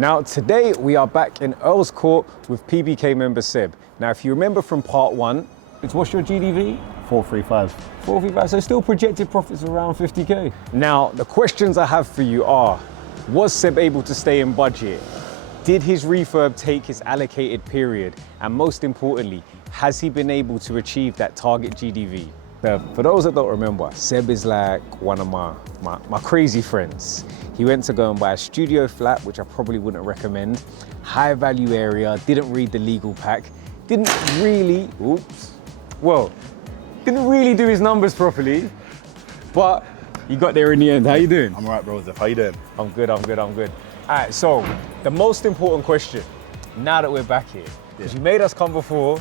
Now today we are back in Earls Court with PBK member Seb. Now if you remember from part one, what's your GDV? 435. 435, so still projected profits around 50k. Now the questions I have for you are, was Seb able to stay in budget? Did his refurb take his allocated period? And most importantly, has he been able to achieve that target GDV? For those that don't remember, Seb is like one of my crazy friends. He went to go and buy a studio flat, which I probably wouldn't recommend. High value area, didn't read the legal pack, didn't really do his numbers properly, but he got there in the end. How you doing? I'm all right, bro. How you doing? I'm good. All right, so the most important question, now that we're back here, because you made us come before,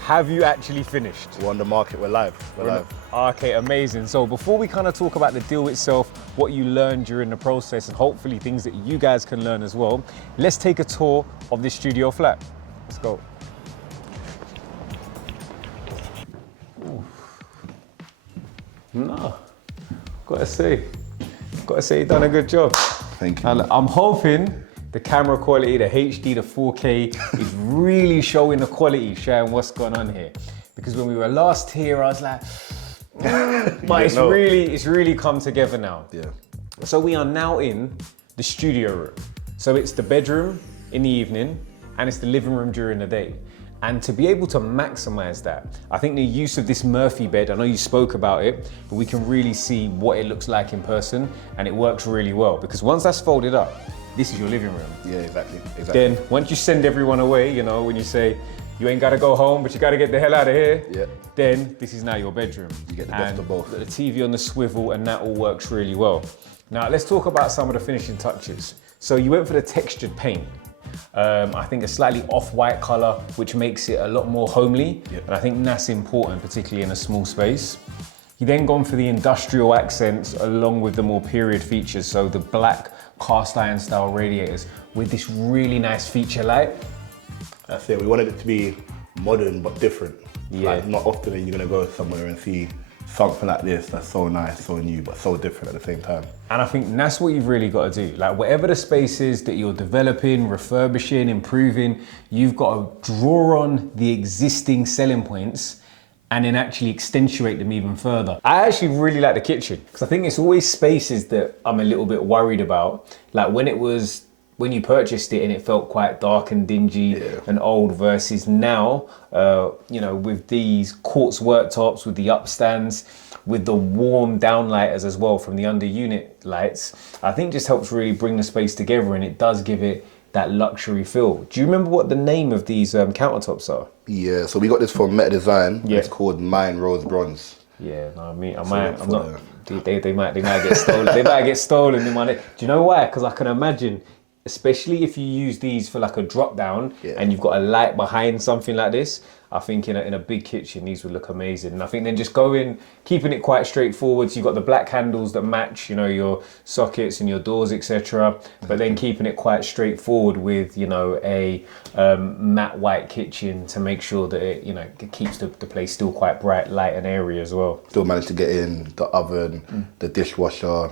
have you actually finished? We're on the market, we're live. We're live. Okay, amazing. So before we kind of talk about the deal itself, what you learned during the process, and hopefully things that you guys can learn as well, let's take a tour of this studio flat. Let's go. No, gotta say you've done a good job. Thank you. And I'm hoping the camera quality, the HD, the 4K is really showing the quality, showing what's going on here. Because when we were last here, I was like, but it's really come together now. Yeah. So we are now in the studio room. So it's the bedroom in the evening and it's the living room during the day. And to be able to maximize that, I think the use of this Murphy bed, I know you spoke about it, but we can really see what it looks like in person, and it works really well. Because once that's folded up, this is your living room. Yeah, exactly. Then once you send everyone away, you know, when you say, you ain't gotta go home, but you gotta get the hell out of here, then this is now your bedroom. You get the best of both. The TV on the swivel, and that all works really well. Now let's talk about some of the finishing touches. So you went for the textured paint. I think a slightly off-white color, which makes it a lot more homely. And I think that's important, particularly in a small space. You then gone for the industrial accents along with the more period features. So the black cast iron style radiators with this really nice feature light. That's it. We wanted it to be modern but different. Yeah. Like, not often are you gonna go somewhere and see something like this that's so nice, so new, but so different at the same time. And I think that's what you've really got to do. Like whatever the space is that you're developing, refurbishing, improving, you've got to draw on the existing selling points and then actually accentuate them even further. I actually really like the kitchen because I think it's always spaces that I'm a little bit worried about. Like when you purchased it and it felt quite dark and dingy and old versus now, you know, with these quartz worktops, with the upstands, with the warm downlighters as well from the under unit lights, I think just helps really bring the space together, and it does give it that luxury feel. Do you remember what the name of these countertops are? Yeah, so we got this from Meta Design. Yeah. It's called Mine Rose Bronze. Yeah, no, they might get stolen. They might get stolen. Do you know why? Because I can imagine, especially if you use these for like a drop down and you've got a light behind something like this, I think in a big kitchen, these would look amazing. And I think then just keeping it quite straightforward. So you've got the black handles that match, you know, your sockets and your doors, etc. But then keeping it quite straightforward with, you know, a matte white kitchen to make sure that it, you know, it keeps the place still quite bright, light and airy as well. Still managed to get in the oven, the dishwasher,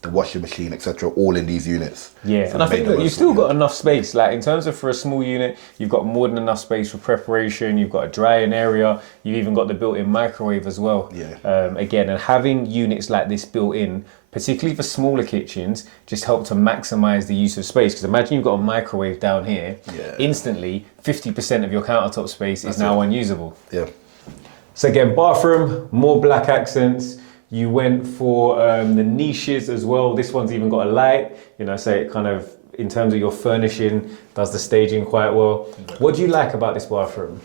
the washing machine, etc., all in these units. Yeah, and I think that you've still got enough space. Like in terms of for a small unit, you've got more than enough space for preparation. You've got a drying area. You've even got the built-in microwave as well. Yeah. Again, and having units like this built in, particularly for smaller kitchens, just help to maximize the use of space. Because imagine you've got a microwave down here. Instantly, 50% of your countertop space is now unusable. Yeah. So again, bathroom, more black accents. You went for the niches as well. This one's even got a light, you know, so it kind of, in terms of your furnishing, does the staging quite well. What do you like about this bathroom?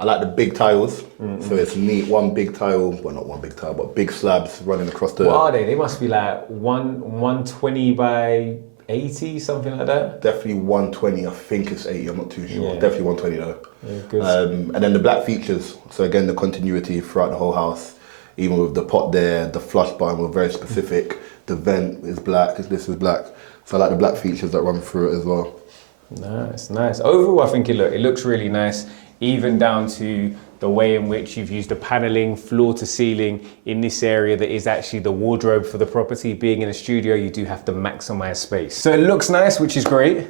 I like the big tiles, so it's neat. One big tile, well not one big tile, but big slabs running across the... What are they? They must be like 120 by 80, something like that? Definitely 120, I think it's 80, I'm not too sure. Yeah. Definitely 120 though. Yeah, good. And then the black features, so again, the continuity throughout the whole house. Even with the pot there, the flush button were very specific. The vent is black, this is black. So I like the black features that run through it as well. Nice. Overall, I think it looks really nice, even down to the way in which you've used the paneling floor to ceiling in this area that is actually the wardrobe for the property. Being in a studio, you do have to maximize space. So it looks nice, which is great,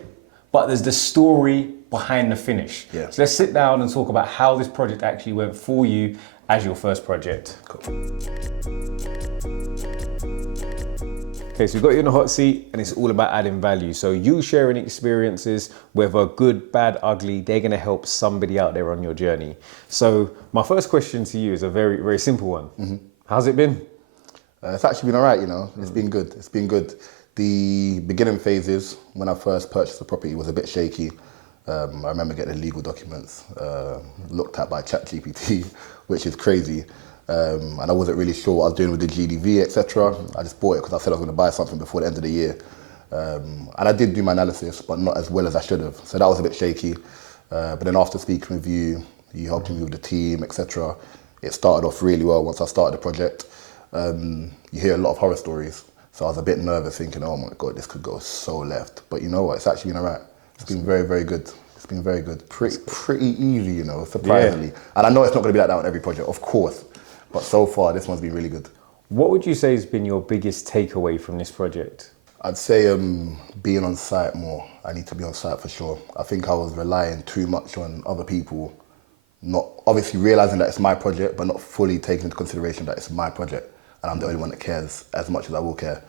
but there's the story behind the finish. Yeah. So let's sit down and talk about how this project actually went for you as your first project. Cool. Okay, so we've got you in the hot seat and it's all about adding value. So you sharing experiences, whether good, bad, ugly, they're gonna help somebody out there on your journey. So my first question to you is a very, very simple one. Mm-hmm. How's it been? It's actually been all right, you know. It's been good. It's been good. The beginning phases, when I first purchased the property, was a bit shaky. I remember getting the legal documents looked at by ChatGPT, which is crazy. And I wasn't really sure what I was doing with the GDV, etc. I just bought it because I said I was going to buy something before the end of the year. And I did do my analysis, but not as well as I should have. So that was a bit shaky. But then after speaking with you, you helping me with the team, etc. It started off really well once I started the project. You hear a lot of horror stories. So I was a bit nervous thinking, oh my God, this could go so left. But you know what, it's actually been all right. It's been very, very good. It's been very good. Pretty easy, you know, surprisingly. Yeah. And I know it's not going to be like that on every project, of course. But so far, this one's been really good. What would you say has been your biggest takeaway from this project? I'd say being on site more. I need to be on site for sure. I think I was relying too much on other people, not obviously realizing that it's my project, but not fully taking into consideration that it's my project. And I'm the only one that cares as much as I will care.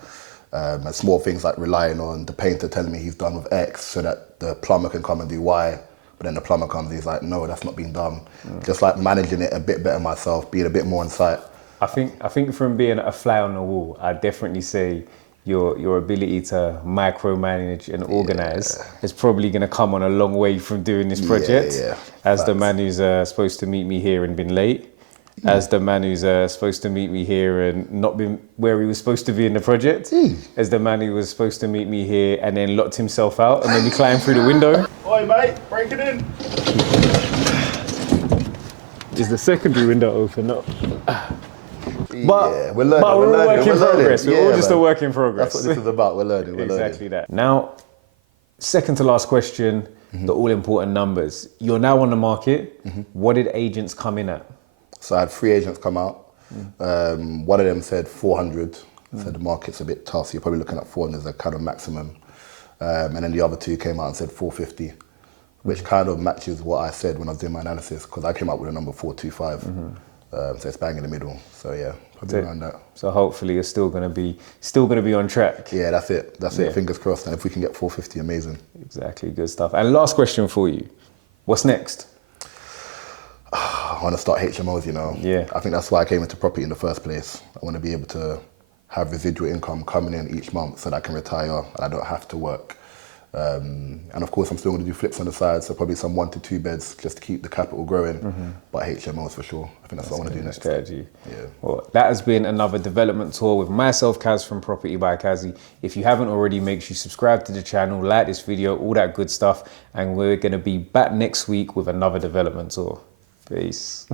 And small things like relying on the painter telling me he's done with X so that the plumber can come and do Y. But then the plumber comes, he's like, no, that's not being done. Just like managing it a bit better myself, being a bit more on site. I think from being a fly on the wall, I'd definitely say your ability to micromanage and organize is probably going to come on a long way from doing this project. As the man who's supposed to meet me here and been late. As the man who's supposed to meet me here and not been where he was supposed to be in the project. As the man who was supposed to meet me here and then locked himself out and then he climbed through the window. Oi mate, break it in. Is the secondary window open up? But we're learning. But we're all work in progress. We're all just a work in progress. That's what this is about. We're learning. Exactly that. Now, second to last question, the all important numbers. You're now on the market. What did agents come in at? So I had 3 agents come out. One of them said 400. Said the market's a bit tough, so you're probably looking at 400 as a kind of maximum. And then the other 2 came out and said 450, which kind of matches what I said when I was doing my analysis, because I came up with a number 425. So it's bang in the middle. So yeah, probably around that. So hopefully you're still gonna be on track. Yeah, that's it. That's it. Fingers crossed. And if we can get 450, amazing. Exactly, good stuff. And last question for you: what's next? I want to start HMOs, you know. Yeah. I think that's why I came into property in the first place. I want to be able to have residual income coming in each month so that I can retire and I don't have to work. And of course, I'm still going to do flips on the side, so probably some 1 to 2 beds just to keep the capital growing. But HMOs for sure. I think that's what I want to do next. Strategy. Yeah. Well, that has been another development tour with myself, Kaz from Property by Kazy. If you haven't already, make sure you subscribe to the channel, like this video, all that good stuff. And we're going to be back next week with another development tour. Peace.